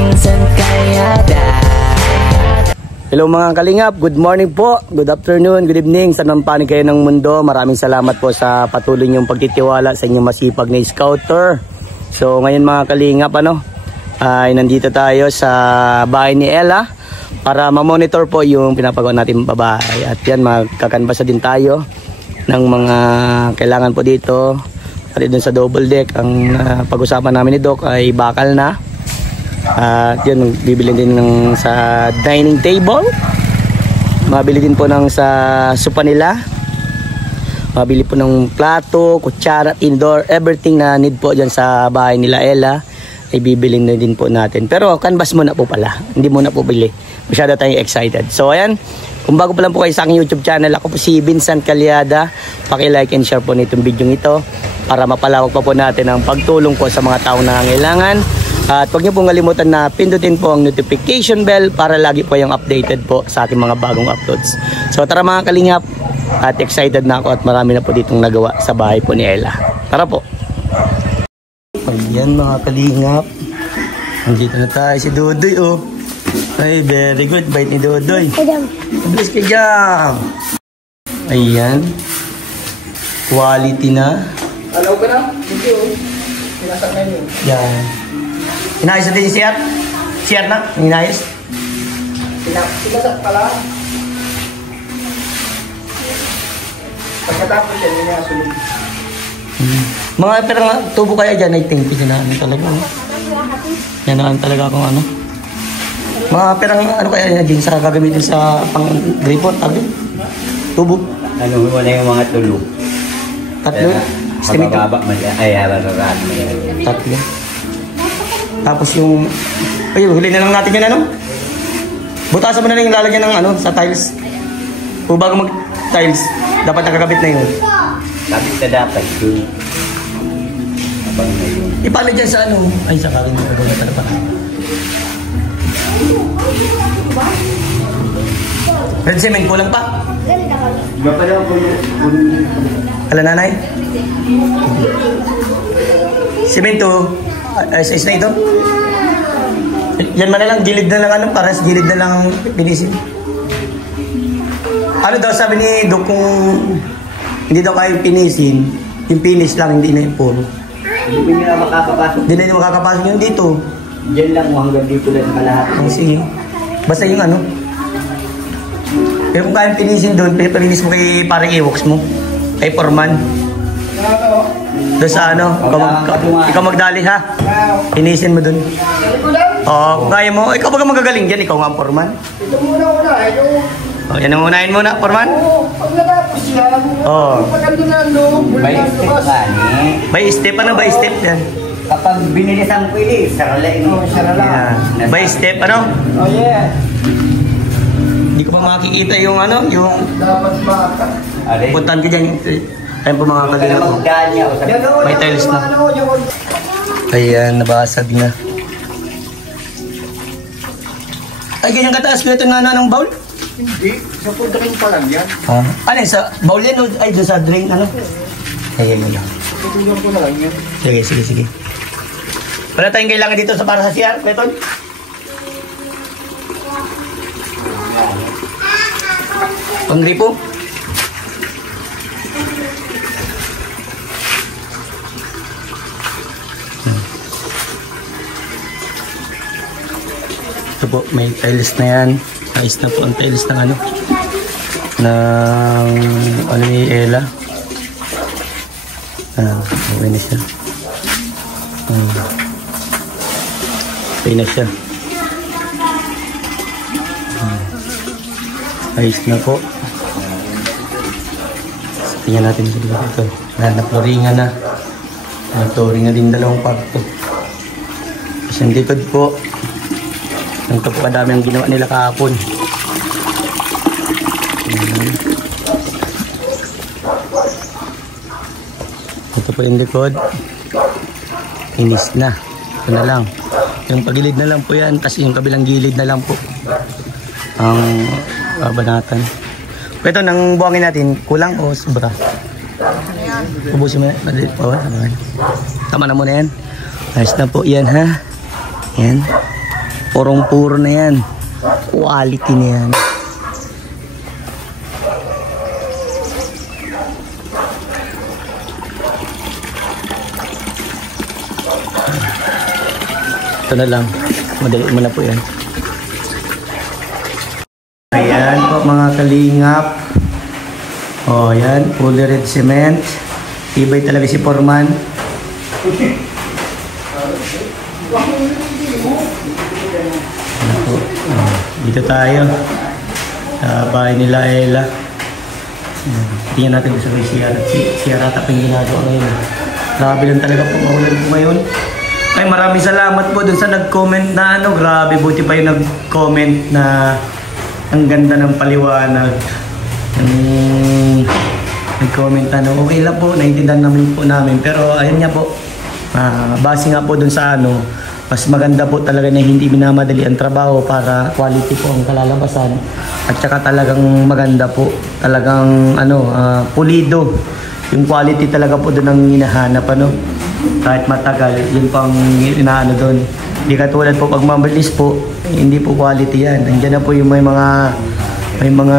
Minsan Kalyada. Hello mga kalingap, good morning po, good afternoon, good evening, saan man panig kayo ng mundo. Maraming salamat po sa patuloy niyong pagtitiwala sa inyong masipag na scouter. So ngayon mga kalingap, ay nandito tayo sa bahay ni Ella para ma-monitor po yung pinapagawa natin babae. At yan, magkakanbasa din tayo ng mga kailangan po dito. At dun sa double deck, ang pag-usapan namin ni Doc ay bakal na. At yun, bibili din ng sa dining table, mabili din po ng sa sopa nila, mabili po ng plato, kutsara, indoor, everything na need po dyan sa bahay nila Ella ay bibili na din po natin. Pero canvas muna po pala, hindi muna po bili, masyado tayong excited. So ayan, kung bago pa lang po kayo sa aking YouTube channel, ako po si Vincent Kalyada. Paki-like and share po nitong video ito para mapalawak pa po natin ang pagtulong po sa mga taong nangangailangan. At huwag niyo pong kalimutan na pindutin po ang notification bell para lagi po yung updated po sa ating mga bagong uploads. So tara mga kalingap, at excited na ako at marami na po ditong nagawa sa bahay po ni Ella. Tara po. Ayan mga kalingap, nandito na tayo si Dudoy oh. Ay, very good, bite ni Dudoy. Bless ka jam. Ayan, quality na. Alaw ka na? Hindi oh. Pinasak na yun. Yan. Inayos natin yung CR? CR na? Inayos? Pinasak pala. Pagkatapos yan, yun yung asulog. Mga perang tubo kaya dyan, I think, pinanamin talaga. Yan naman talaga kung ano. Mga perang ano kaya din sa gagamitin sa pang-gripon, tabi? Tubo. Ano, wala yung mga tulog. Tatlo? Mabababa man yan. Ay, hararaan mo yan. Tatlo. Tapos yung... Ay, huli na lang natin yan, Butasan mo na lang yung lalagyan ng sa tiles. O bago mag-tiles, dapat nakakabit na yun. Kapit na dapat yun. Abang na yun. Ipala dyan sa Ay, sa karin mo. Pagkakala pa. Red cement, kulang pa? Iba pa daw kung... Ala nanay? Semento. Size na ito? Yan man na lang, gilid na lang pares gilid na lang pinisin. Ano daw sabi ni Doc kung hindi daw kayo pinisin, yung finish lang, hindi na yung puro. Hindi nila makakapasok. Hindi na makakapasok yung dito. Diyan lang, hanggang dito lang kalahat. Sige. Basta yung Pero kung kayong pinisin doon, pininis mo kay parang i-works mo. Kay Foreman. Doon sa ikaw magdali ha. Pinisin mo doon. Oo, kung kaya mo. Ikaw baga magagaling dyan, ikaw nga ang Foreman. Ito muna, Yan ang unahin muna, Foreman. Pag natapos yan, pag ando na By step ka By step, by step yan? Kapag binilisan ko saralain mo. By step, Oh yeah. Hindi ko pa makikita yung yung Dapat baka. puntan ko dyan. Ayun po mga kalingap po. May tiles na. Ayan, nabasag na. Ay, ganyan kataas ko ito ng bowl? Hindi, sa food drain pa lang yan. Ano sa bowl yan? Ay, doon sa drain, Ayan mo lang. Tutulong ko na lang yan. Sige. Wala tayong kailangan dito para sa CR, Beton? Pang-gripo? Ito po, may tiles na yan. Ayos na po ang tiles ng ni Ella. Okay na siya. Okay na siya. Ayos na po. Tingnan natin ito. Na floringan na. Flooring na din dalawang parto. Kasi yung likod po. Ito po kadami ang ginawa nila kahapon. Ito po yung likod. Inis na. Ito na lang. Yung pagilid na lang po yan. Tapos yung kabilang gilid na lang po ang babanatan. Ito nang buhangin natin. Kulang o sobra? Ubusin mo na. Tama na muna yan. Ayos na po yan ha. Yan. Purong-puro na yan. Quality na yan. Ito na lang. Madali mo na po yan. Ayan po mga kalingap. O yan. Fully red cement. Tibay talaga si Foreman. Dito tayo sa bahay nila Ella. Tingnan natin sa may siyarata pa yung ginagawa ngayon. Grabe lang talaga po mahulan po ngayon. Ay, maraming salamat po dun sa nag-comment na ano. Grabe, buti pa yung nag-comment na ang ganda ng paliwanag. Nag-comment ano, okay lang po, naiintindihan namin po namin. Pero ayun nga po, base nga po dun sa ano, mas maganda po talaga na hindi minamadali ang trabaho para quality po ang kalalabasan. At saka talagang maganda po, talagang ano, pulido. Yung quality talaga po dun ang hinahanap ano. Kahit matagal, yun pang inaano dun. Hindi katulad po pag mabilis po, hindi po quality yan. Nandiyan na po yung may mga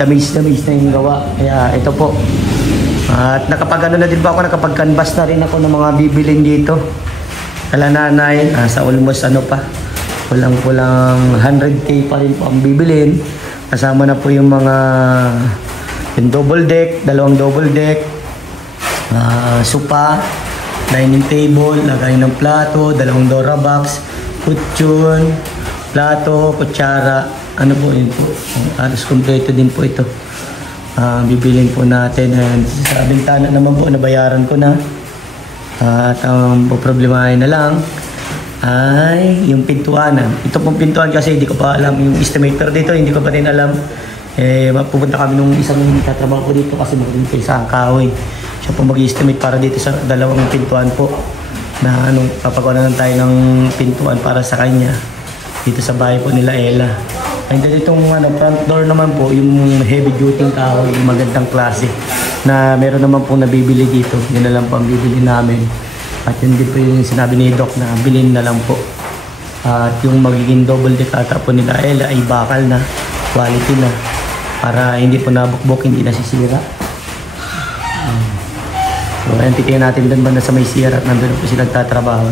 damage na yung gawa. Kaya ito po. At nakapag-ano na din po ako, nakapag-canvas na rin ako ng mga bibilin dito. Kala nanay, sa almost ano pa, kulang 100k pa rin po ang bibilin. Kasama na po yung mga yung double deck, dalawang double deck, sofa, dining table, lagay ng plato, dalawang Dora box, kutsyon, plato, kutsara, ano po yun po. Halos kompleto din po ito. Bibilin po natin. And sa bintana naman po, nabayaran ko na. At ang problemahin na lang ay yung pintuanan. Ito pong pintuan kasi hindi ko pa alam. Yung estimator dito, hindi ko pa rin alam. Pupunta kami nung isang tatrabaho ko dito kasi magaling kayo sa Angkahoy. Siya po mag-estimate para dito sa dalawang pintuan po. Na ano, papagawa na lang tayo ng pintuan para sa kanya. Dito sa bahay po nila Ella. And then itong front door naman po, yung heavy duty kahoy, yung magandang klase. Na meron naman po nabibili dito. Yun na lang po ang bibili namin. At yun din po yung sinabi ni Doc na bilhin na lang po. At yung magiging double deck ata po nila Ella ay bakal na, quality na. Para hindi po nabukbok, hindi nasisira. So ayan, titingnan natin doon banda sa may sierra at nandun po sila nagtatrabaho.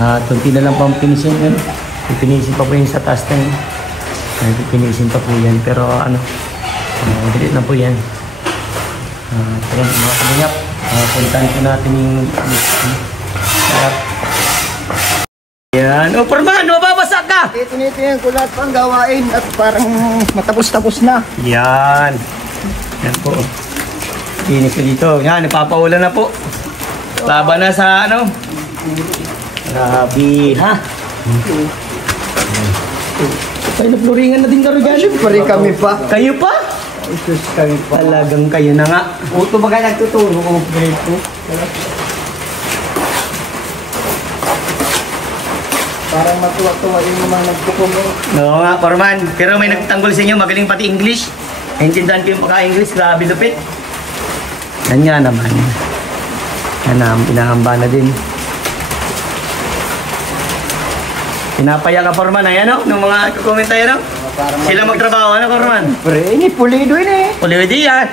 At kunti na lang po ang finishing yun. Pipinisin pa po yun sa taas na yun. Pipinisin pa po yan. Pero ano, delete na po yan. Ayan, mga kalingap. Puntahan po natin yung sarap. Ayan. O, Foreman, mababasa ka! Tinitingnan ko lahat pang gawain at parang matapos-tapos na. Yan. Yan po. Kinis ko dito. Yan, nagpapaulan na po. Laban na sa ano. Grabe, ha? Ay, nagluringan na din ka rin. Siyempre kami pa. Kayo pa? Isus kami pa. Talagang kayo na nga. Ito ba kayo nagtuturo ko dito? Parang matuwa-tuwa yung mga nagtutumo. Oo nga, Foreman. Pero may nagtanggol sa inyo, magaling pati English. Naintindihan ko yung pagka-English, grabe lupit. Yan nga naman. Yan na, pinahamba na din. Pinapaya ka, Foreman, ay ano? Nung mga comment tayo, no? Sila magtrabaho, ano, Foreman? Pre, ini pulido ini. Pulido yan.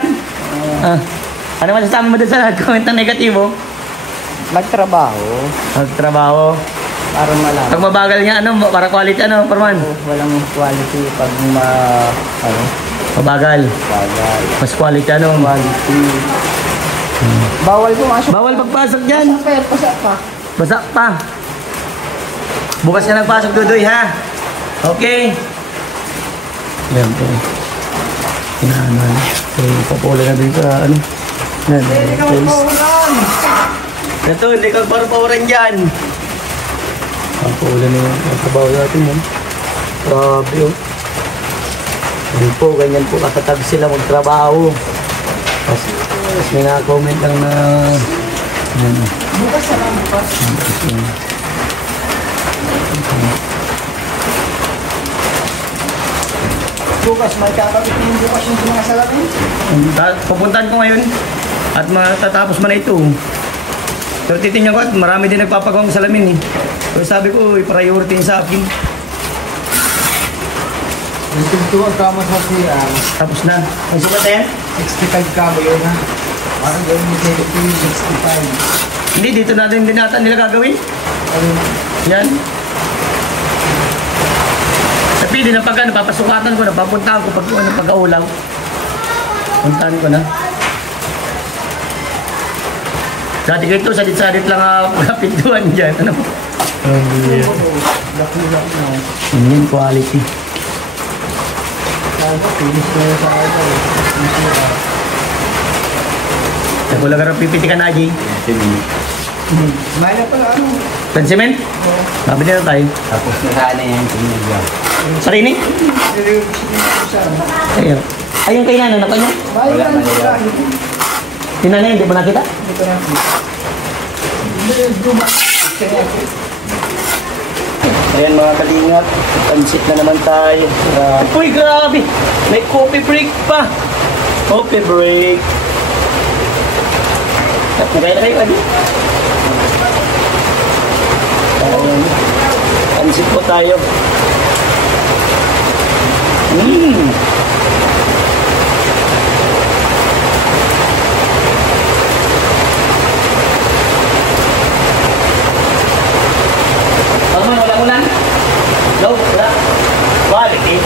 Ano masasabi mo dun sa comment na negatibo? Magtrabaho. Magtrabaho. Para malaman. Pag mabagal niya, ano, para quality, ano, Foreman? Walang quality pag ano? Mabagal. Bagal. Mas quality, ano? Quality. Bawal pumasok. Bawal pagpasok dyan. Pero pasa pa. Basa pa. Bukas ka nagpasok, Dudoy, ha? Okay. Ayan po. Inaano. Papula na din sa, ano. Yan. Ito, hindi ka parupawaran dyan. Papula na yung trabaho natin, yan. Grabe, oh. Yan po, ganyan po katatag sila magtrabaho. Tapos may na-comment lang na... Yan. Bukas sa lang bukas. Bukas, may kakabit yung bukas yung mga salamin. Pupuntahan ko ngayon at matatapos man na ito. Pero titingnan ko at marami din nagpapagawang salamin eh. Pero sabi ko, i-priority sa akin. Yung pintuan kamo sa siya. Tapos na. Ang sukat na yan? 65 kamo yun ha. Parang gawin mo kayo 65. Hindi, dito natin din nata nila gagawin. Yan. Tapi di na pagka napapasukatan ko, napapuntahan ko pag pag-aulaw. Puntahan ko na. Dati ko ito, salit-salit lang pintuan dyan. Ano? Yan, quality. Nakulang ka rin pipiti ka na, Jay. Maya pala ano? Tansimen? Oo. Mabili na tayo. Tapos na sana yan. Tumigyan. Sarini? Ayun. Ayun kay Nano, na kanya? Maya na sila. Tinanay, hindi mo nakita? Dito na. Duma. Ayan mga kalingap, pansit na naman tayo. Uy, grabe! May coffee break pa! Coffee break! Nagaya na kayo, Adi? Ayan. Pansit po tayo. Wala ulan? No, wala. Balik eh.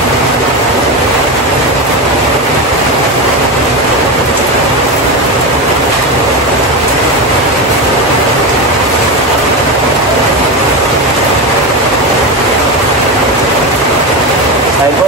Ay po.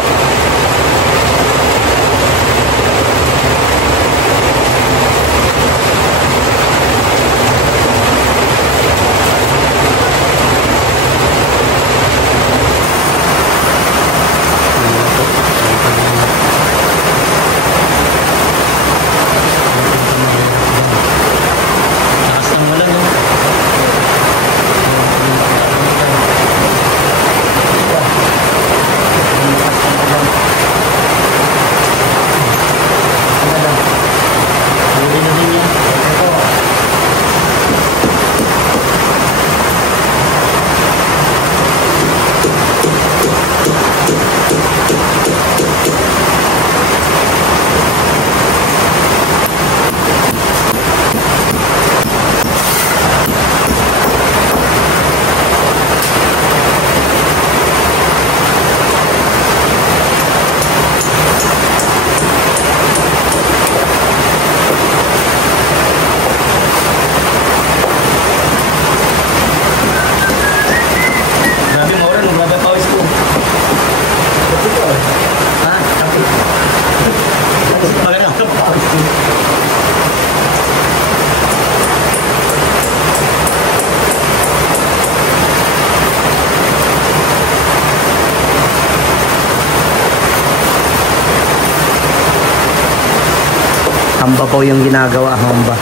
Hamba po yung ginagawa, hamba.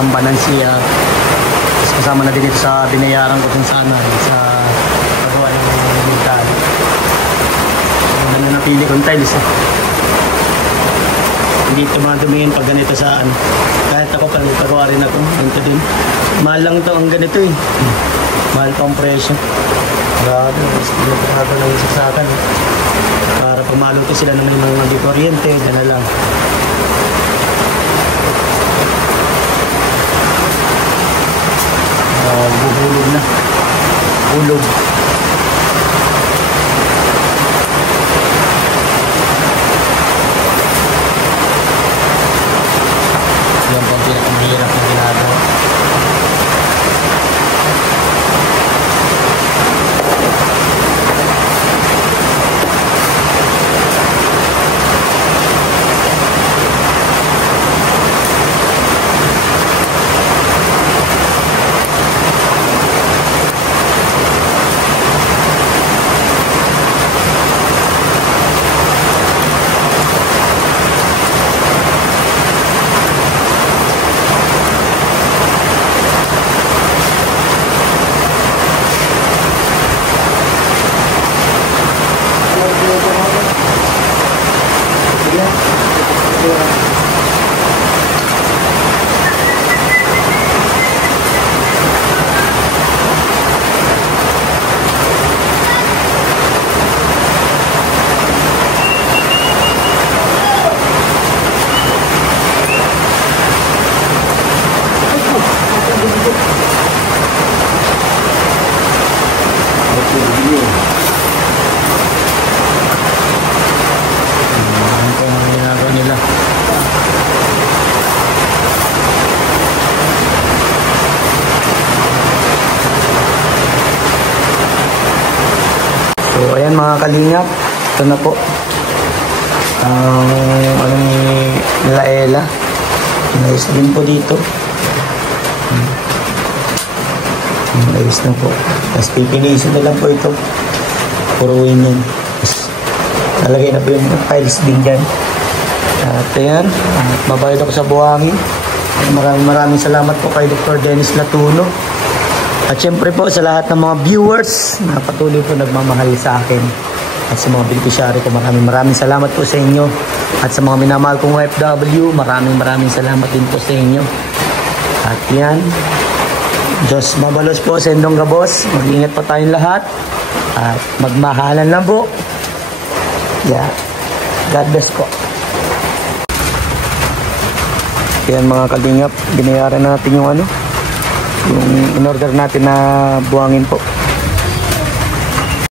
Hamba ng siya. Tapos kasama na din ito sa binayaran ko kung saan sa pagawa ng mental. Ano na napili kong tiles eh. Hindi ito mga dumingin pag ganito saan. Kahit ako pagawa rin ako. Ganito din. Mahal lang ito ang ganito eh. Mahal pa ang presyo. Grabe. Grabe lang yung saksakan eh. Para pumaluto sila na may mga di kuryente. Yan na lang. Buhulog na. Hulog. Yan po ang pinakamahirap na ginagawa. So ayan mga kalingap, ito na po ang ano ni Laela. Nice din po dito. Nice na po. Tapos pipinisin na lang po ito. Puruin yan. Tapos nalagay na po yung files din dyan. At ayan, mabayad ako sa buhangin. Maraming salamat po kay Dr. Dennis Latuno. At syempre po sa lahat ng mga viewers na patuloy po nagmamahal sa akin. At sa mga beneficiary ko, maraming salamat po sa inyo. At sa mga minamahal kong OFW, maraming salamat din po sa inyo. At yan, Diyos mabalos po sa Indong Gabos. Mag-ingat pa tayong lahat. At magmahalan lang po. Yeah. God bless po. Yan mga kalingap, binayaran natin yung in-order natin na buhangin po.